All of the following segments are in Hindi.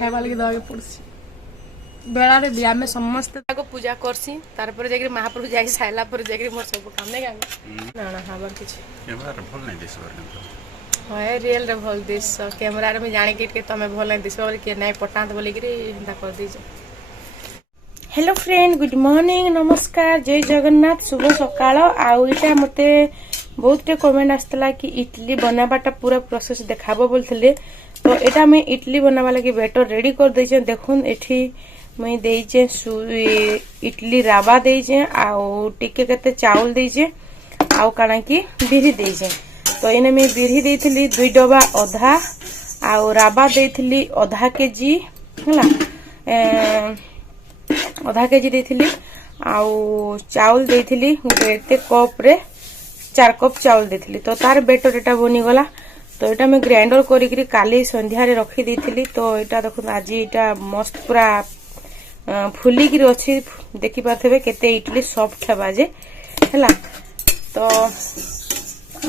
खाइबा लगे दवाके पड़सी बेड़ा दी आम समस्ते पूजा करसी तार पर जाके महाप्रभु जाई साइला पर जाके मोर सब काम नहीं गांगे ना हाबर किछ कैमरा रे भल नहीं दिसबार କିନ୍ତୁ होय रियल रे भल दिस कैमरा रे में जाने के तमे भल नहीं दिसबार के नहीं पटांत बोली कि हिंदा कर दी हेलो फ्रेंड गुड मॉर्निंग नमस्कार जय जगन्नाथ शुभ सकाळ आउ इटा मते बहुत टे कमेंट आस्तला कि इडली बनाबाटा पूरा प्रोसेस देखाबो बोलथले तो एटा मैं इडली बनाबा लागि बैटर रेडी कर दै छै देखुन एठी मैं देई छै इडली रावा देई छै आउ टिके कते चावल देई छै आउ काना कि बिरी देई छै तो एने मैं बिरी देइथली 2 डब्बा आधा आउ रावा देइथली आधा केजी हला आधा केजी देइथली आउ चावल देइथली गोटे कप रे 4 कप चावल देइथली तो तार बैटर एटा बनी गला तो एटा मैं ग्राइंडर करी काली संध्या रे रखी देइथली तो एटा देखो आज एटा मस्त पूरा फुली गिरी अछि देखि पाथबे केते इडली सॉफ्ट हेबा जे हला तो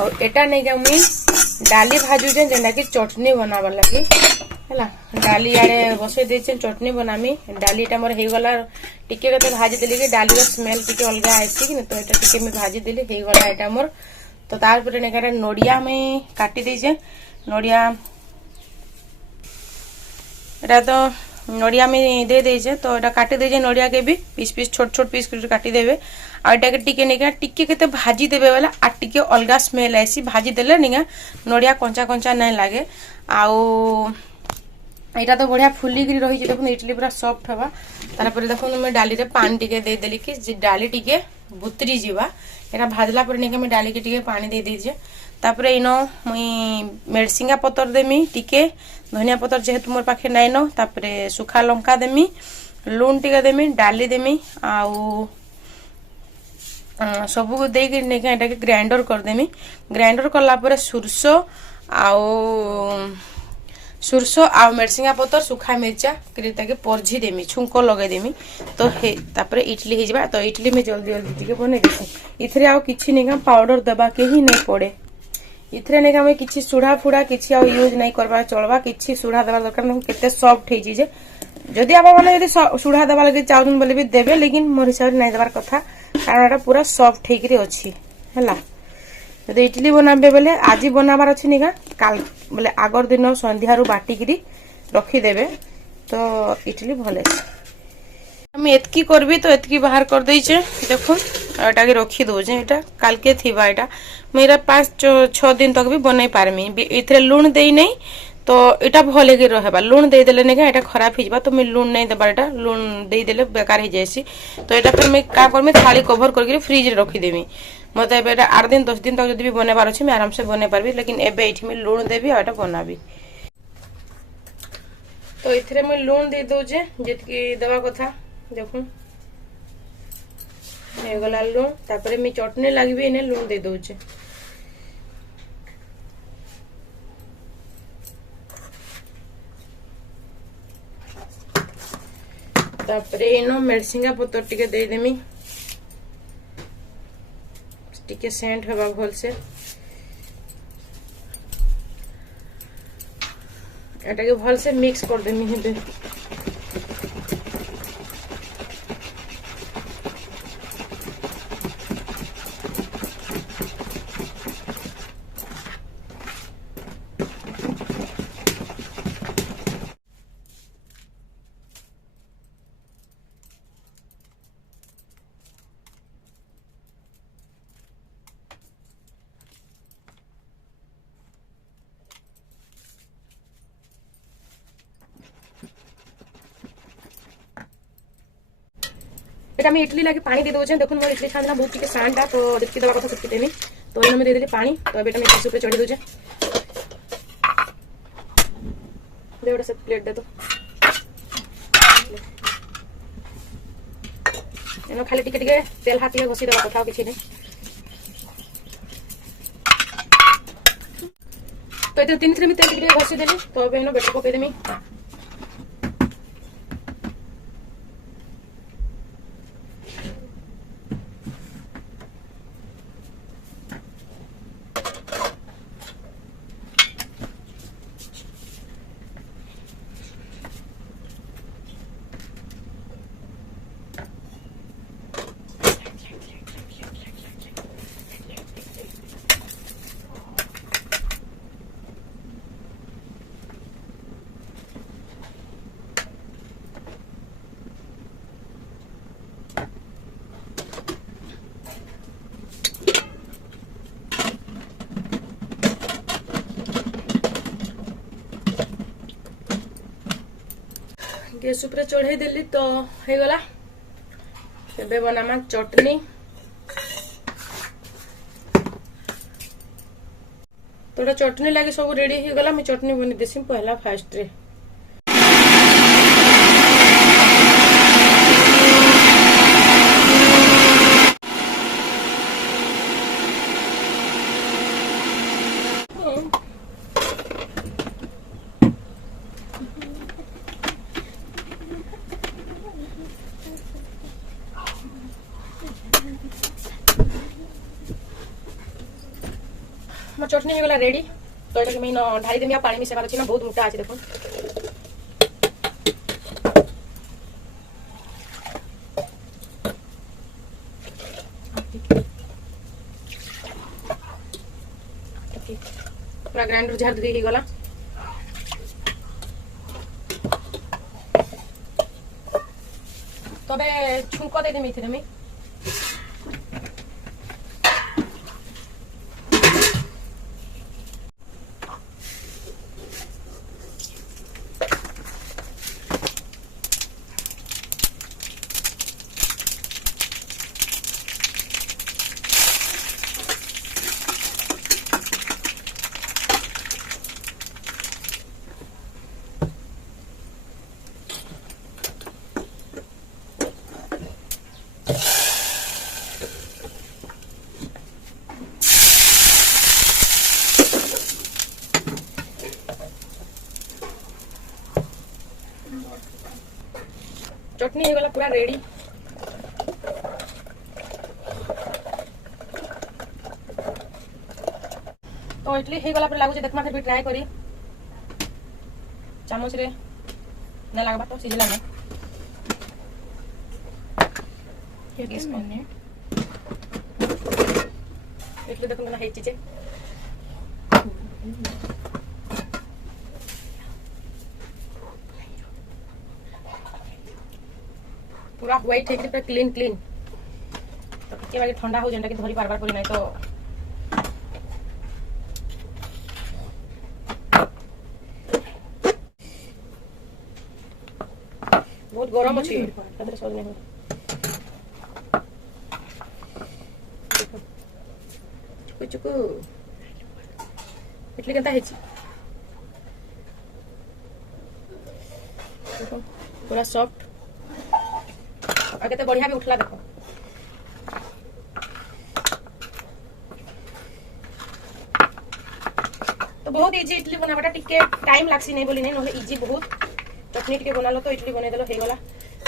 और एटा नै ga मुई डाली भाजू जे जेना कि चटनी बनाबा लागि हला डाली आड़े बसे दे छै चटनी बनामी डाली टा मोर हे गला टिके कते भाजी देली कि डाली रो स्मेल टिके अलगा आइछि कि तो एटा टिके मैं भाजी देली हे गला एटा मोर तो तार पर ने करे नोडिया में काटी दे छै नोडिया एटा तो नोडिया में दे दे छै तो एटा काटी दे छै नोडिया के भी पीस पीस छोट छोट पीस कर काटी देबे आ एटा के टिके नेका टिके केते भाजी देबे वाला आ टिके अलगा स्मेल आसी भाजी देले निगा नोडिया कंचा कंचा नै लागे आउ एटा तो बढ़िया फुली गिरी रही छै देखुन इडली पूरा सॉफ्ट हवा तार पर देखुन मैं डाली रे पानी टिके दे देली कि डाली टिके बुतरी जीवा एटा भाजला पर नेका मैं डाली के टिके पानी दे दे छै तापर इनो मुई मेडसिंगा पतर देमी टिके धनिया पतर जेहेतु मोर पाखे नाइ न तापर सुखा लंका देमी लून टिके देमी डाली देमी आउ सब को दे के नेका एटा के ग्राइंडर कर देमी ग्राइंडर करला पर सुरसो आ मेडसिंगा पतर सुखा मिर्चा क्रेता के परझी देमी छुंको लगे देमी तो हे तापर इडली हे जबा तो इडली में जल्दी जल्दी टिके बने देसी इथरे आ किछि नेका पाउडर दबा के ही नहीं पड़े इथरे नेका में किछि सुढ़ा फुड़ा किछि आ यूज नहीं करबा चलबा किछि सुढ़ा दबा दरकार नहीं केते सॉफ्ट हे जे जदी आप माने यदि सुढ़ा दबा लगे चाउन बोले भी देबे लेकिन मोर हिसाब नहीं दबार कथा कारण एटा पूरा सॉफ्ट हे गिरी अछि हला यदि इडली बनाबे बेले आज बनाबार अछि नेका काल बोले आगर दिन संध्या रु बाटी गिरी रखी देबे तो इडली भले हम एतकी करबी तो एतकी बाहर कर दई छे देखो एटा के रखी दो जे एटा काल के थिबा एटा मेरा 5-6 दिन तक भी बनै पारमी इथरे लूण देई नहीं तो एटा भले के रहबा लूण दे देले नेका एटा खराब हिजबा तो मैं लूण नहीं देबा एटा लूण दे देले बेकार हो जायसी तो एटा फिर मैं का करमी थाली कवर करके फ्रिज रे रखी देमी मते एबे एटा 8 दिन 10 दिन तक जदी भी बनेबार अछि मैं आराम से बने पारबी लेकिन एबे एठी में लूण देबी आ एटा बनाबी तो इथरे मैं लूण दे दो जे जेतकी दवा कथा देखो हे गला लूण तापरे मैं चटनी लागबी एने लूण दे दो जे तापरे इनो मेडसिंगा पत्तर टिके दे देमी टिके सेंट हवा भल से एटा के भल से मिक्स कर देमी हेबे एटा मैं इडली लागे पानी दे दो देखो मोर इडली खाना बहुत के सांडा तो देखि दवा कथा सब देनी तो एना में दे देली पानी तो बेटा मैं इस ऊपर चढ़ी दो जे देवड़ा से प्लेट दे दो एनो खाली टिके टिके तेल हाथ के घसी दवा कथा किछि नहीं तो एते 3 में तेल टिके घसी देली तो अब एनो बेटा पके देमी गैस ऊपर चढ़ाई देली तो हो गला। एबे बनामा चटनी। तोड़ा चटनी लगे सब रेडी हो गला। मैं चटनी बनी देसी पहला फास्ट रे। मोर चटनी हो गला रेडी। तो एटा के मैं ढाली देमी पानी मिसेबार अछि ना, बहुत मोटा अछि देखो। पूरा ग्राइंडर झाड़ दे गला। तबे छुंको दे देमी इथे देमी। चटनी हो गला पूरा रेडी। तो इडली हो गला पर लागु देखमा फिर भी ट्राई करी। चामच रे ना लागबा तो सिझला ना। ये गैस करने इडली देखो ना हेची छे। पूरा व्हाइट है पूरा क्लीन क्लीन। तो के बाकी ठंडा हो जेंटा कि धरी बार बार करी नहीं तो बहुत गरम अछि। तबे सोच नहीं हो चुकु इडली केनता हेची देखो पूरा सॉफ्ट। आगे तो बढ़िया भी उठला देखो। तो बहुत इजी इडली बनाबाटा टिके टाइम लागसी नहीं बोली नहीं नले इजी बहुत। चटनी टिके बनालो तो इडली बनै देलो हे गला।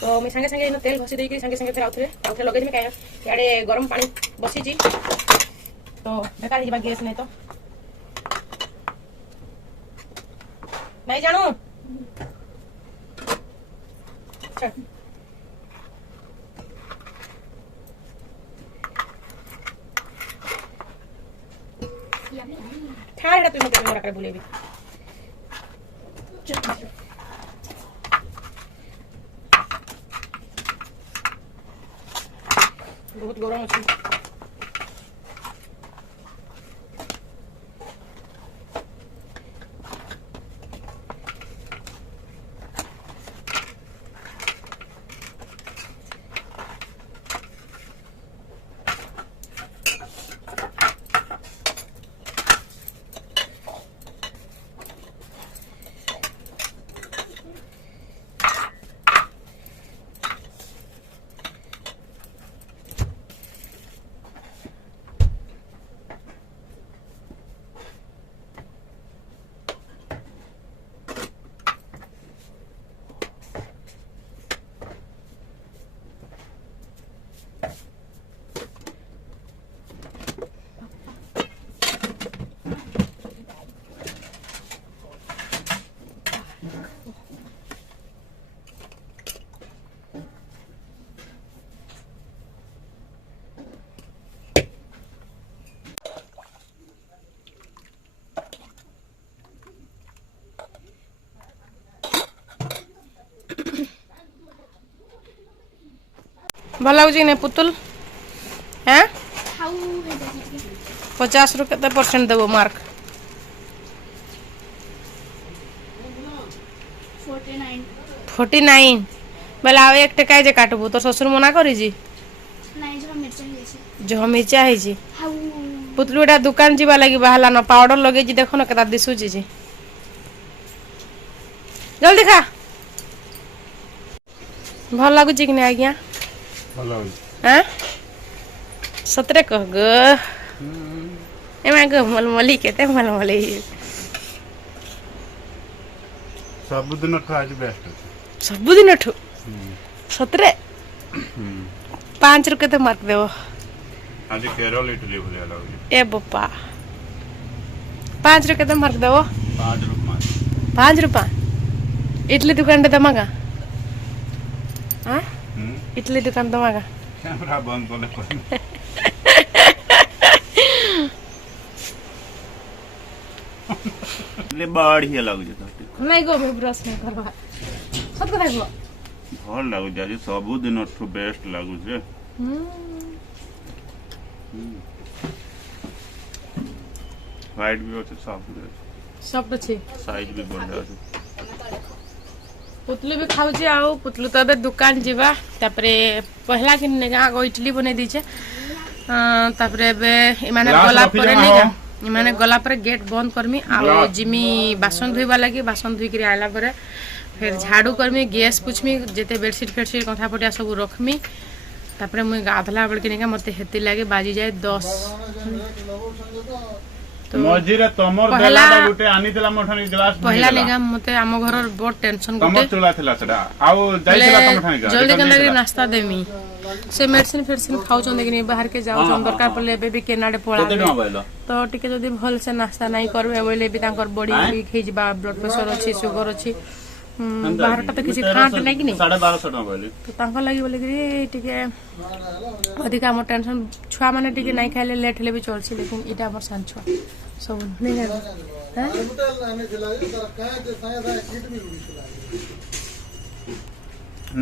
तो मैं संगे संगे तेल घसी देई के संगे संगे फिर आउथरे लगे में काय याडे गरम पानी बसी जी तो बेकार हिबा गैस नहीं तो नहीं जानू। चल ठाड़ा तुम मत मोरा कर बोलेबी। बहुत गरम अछि। भल लगे ना पुतुल हैं 50 रुपये परसेंट देव मार्क 49 49 बेला आउ एक टका जे काटबू तो ससुर मना करी जी जो मिर्चा है जी पुतलू एटा दुकान जीवा लगी बाहला न पाउडर लगे जी देखो न केता दिसु जी जल्दी खा भल लागु जी कि नहीं आज्ञा ଭଲ ହେଉଛି हां सतरे कह गो एमा गो मलमली केते मलमली ସବୁଦିନଠୁ ଆଜି ବେଷ୍ଟ ଅଛି ସବୁଦିନ ठु सतरे 5 ରୁ କେତେ ମାର୍କ ଦେବ ଆଜି କେରଳ ଇଟଲି ଭଳିଆ ଲାଗୁଛି ए बप्पा 5 ରୁ କେତେ ମାର୍କ ଦେବ 5 ରୁ 5 5 ରୁ 5 इडली दुकान रे दमागा हां इडली दुकान दमागा କ୍ୟାମେରା ବନ୍ଦ କଲେ କହିବି ले बढ़िया लाଗୁଛି नहीं गो मैं ब्रश नहीं करवा सत କଥା गो ଭଲ ଲାଗୁଛି ଆଜି ସବୁଦିନଠୁ ବେଷ୍ଟ ଲାଗୁଛି ହ୍ୱାଇଟ ବି ଅଛି सब अच्छे ସାଇଜ ବି ବଢିଆ ଅଛି पुतलू भी खाऊची आउ पुतलू तो अबे दुकान जीवा तापरे पहला कि नेगा आगो इडली बने दीचे तापरे बे इमाने गला परे नेगा इमाने गला परे गेट बंद करमी आउ जिमी बासन धोइबा लागि बासन धोइ करी आइला परे फिर झाड़ू करमी गैस पुछमी जेते बेडशीट फेडशीट कथा पटिया सब रखमी तापरे मुई गाधला बेल कि नेगा मते हेती लागि बाजी जाए 10 तो मझिरे तमर देलाटा गुटे आनितला मोठनी ग्लास पहला नेगा मते आम घर बहुत टेंशन तमर गुटे चुला थिला सेटा आउ जाइतला तमठनी जा जल्दी कंदा के नाश्ता देमी से मेडिसिन फेडिसिन खाउ चंदे कि नहीं बाहर के जाउ चंद दरकार पड़ले एबे भी केनाडे पळा तो टिके जदी भल से नाश्ता नहीं करबे बोले भी तांकर बॉडी वीक हे जिबा ब्लड प्रेशर अछि शुगर अछि बाहर टा तो किसी खाट नहीं कि नहीं 1250 टका बोली तो तांकर लागि बोले कि टिके अधिक हम टेंशन छुआ माने टिके नहीं खाइले लेट ले भी चलछि लेकिन इटा हमर सान छुआ सब नहीं है हैं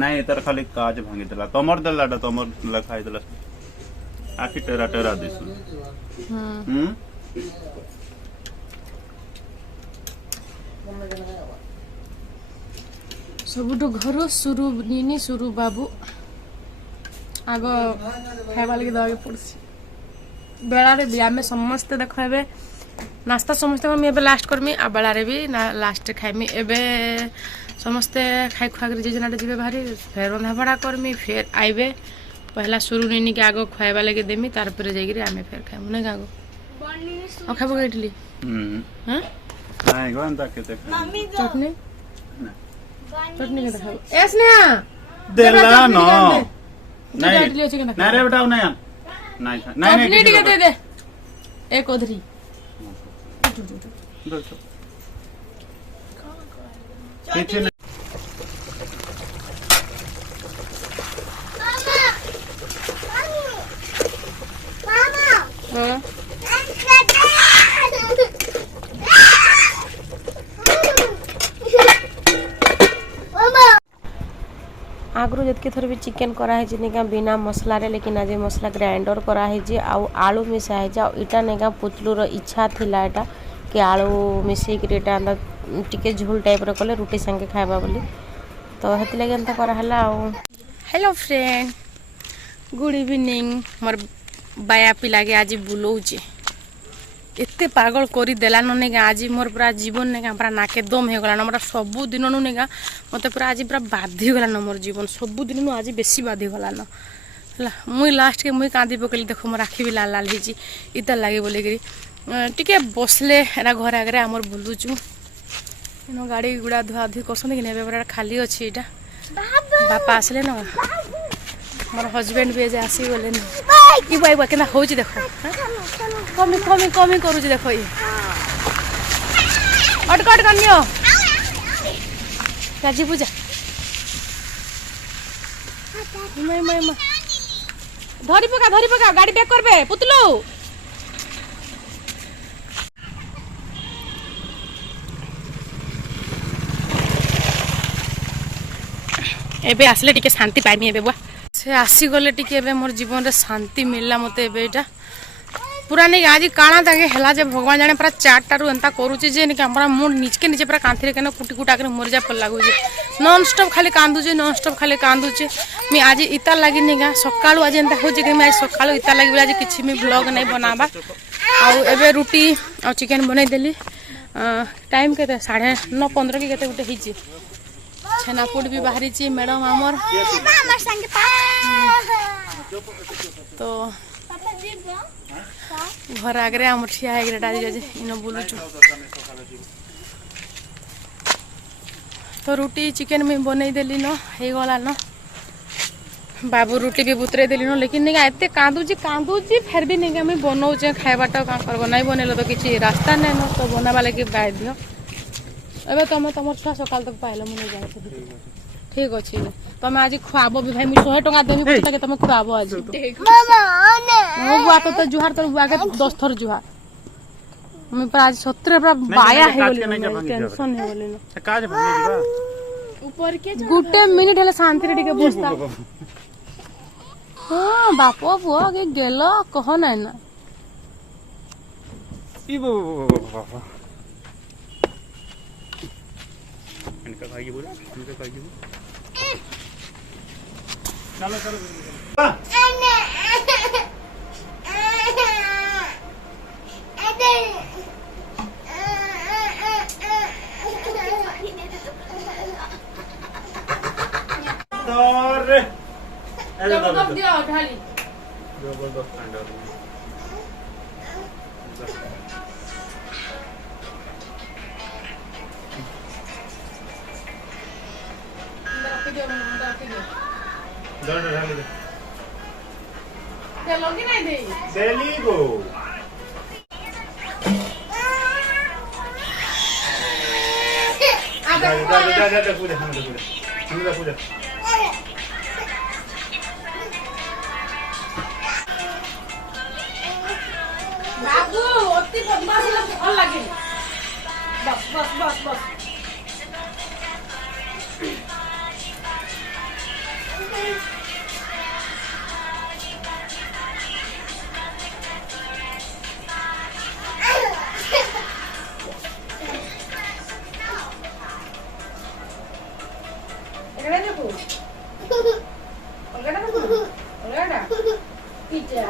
नहीं तर खाली काज भांगी देला तमर देलाटा तमर लखाई देला आखि टेरा टेरा दिसु सबुठु घर सुरु निनी सुरु बाबू आगो खाइबा लगी दवाके पड़सी बेलारे भी आमे समस्त देखबे नाश्ता समस्त हम एबे लास्ट करमी आ बेलारे भी ना लास्ट खाइमी एबे समस्त खाइ खुआ के जे जनाटे जिबे भारी फेर रंधा बड़ा करमी फेर आइबे पहला शुरू निनी के आगो खाइबा लगी देमी तार पर जाइगिरी आमे फेर खाइमु ने गागो आ खाबो इडली हां नहीं गन तक के चटनी चटनी के खाओ एसने देला न नहीं इडली अछि के नहीं रे बेटा नहीं नहीं चटनी टिके दे दे एक ओधरी किचन आगु जितके थर भी चिकेन कराई निका बिना मसला रे लेकिन आज मसला ग्राइंडर कराई आउ आलू मिसा है इटा निका पुतलूर इच्छा थिला एटा कि आलू मिसेक टिके झोल टाइप रो कले रुटी संगे खाइबा बोली तो हेति लगे एंता करा हला आउ हेलो फ्रेंड गुड इवनिंग मोर बाया पिला के आज बुलौचे एते पागल करी देला नेगा आज मोर पूरा जीवन नेगा पूरा नाके दम हे गला हमरा सब दिन नु नेगा मते पूरा आज पूरा बाधी गला न मोर जीवन सब दिन नु आज बेसी बाधी गला न हला मुई लास्ट के मुई कांदी पकली देखो मोर आखी भी लाल लाल हिची इता लागे बोले करी टिके बसले एना घर आगरे हमर बुलुचु एनो गाड़ी गुडा धुआ धुई करसन कि नेबे बरा खाली अछि एटा बापा आसले न मोर हस्बैंड भी जे आसी बोले न ई बाई बा केना होची देखो कमी कमी कमी करू छी देखो ये अटकट कन्यो काजी पूजा मई मई मई धरी पका गाड़ी बैक करबे पुतलू एबे आसले टिके शांति पाइमी एबे बुआ से आसी गले टिके एबे मोर जीवन रे शांति मिलला मते एबे एटा पूरा नहीं आज काଣା ताके हेला जे भगवान जाने पूरा 4 टारू एंता करूचे जे नहीं हमरा मुंड नीचे नीचे पूरा कांथरे केन कुटी कुटा के मर जा पर लागुचे नॉन स्टॉप खाली कांदुचे नॉन स्टॉप खाली कांदुचे मी आज इता लागि नहीं गा सकाळू आज एंता हो जे कि मैं सकाळू इता लागि आज किछि मी ब्लॉग नहीं बनाबा आ एबे रोटी आ चिकन बनाई देली टाइम केते 9:30 की केते गुटे हिची छेनापोड़ भी बाहरी छी मैडम हमर तो घर आगे आम ठिया है डाली जाजे इन बुलुचु तो रोटी चिकन में बनई देली न हे गला न बाबू रोटी भी बुतरे देली न लेकिन नहीं एते कांदुजी फिर भी नहीं मैं बनाऊे खाइबाटा का करबो नहीं बनेलो तो किसी रास्ता नहीं न तो बनावा लगे बाध्य एबे तुम तुम छुआ सकाल तक पाइल मुझे जाए ठीक अच्छे तुम आज खुआब भी भाई 100 टका देवी कि तुम खुआब आज मो बुआ तो जुहार तोर बुआ के 10 थर जुहार मैं पर आज 17 पूरा बाया है बोली टेंशन है बोली न काज भांगी जीवा ऊपर के गुटे मिनिट हला शांति रे के बसता हां बापो बुआ के गेलो कह ना ना ई बो इनका खाइए बोला इनका खाइए चलो चलो जबरदस्त दिया ढाली जबरदस्त ठंडा लगी नहीं दे सेली गो जा पूजा हम पूजा बाबू ओती बदमाश लोग भल लागे बस बस बस बस एगड़ा देखो एगड़ा देखो एगड़ा कीचा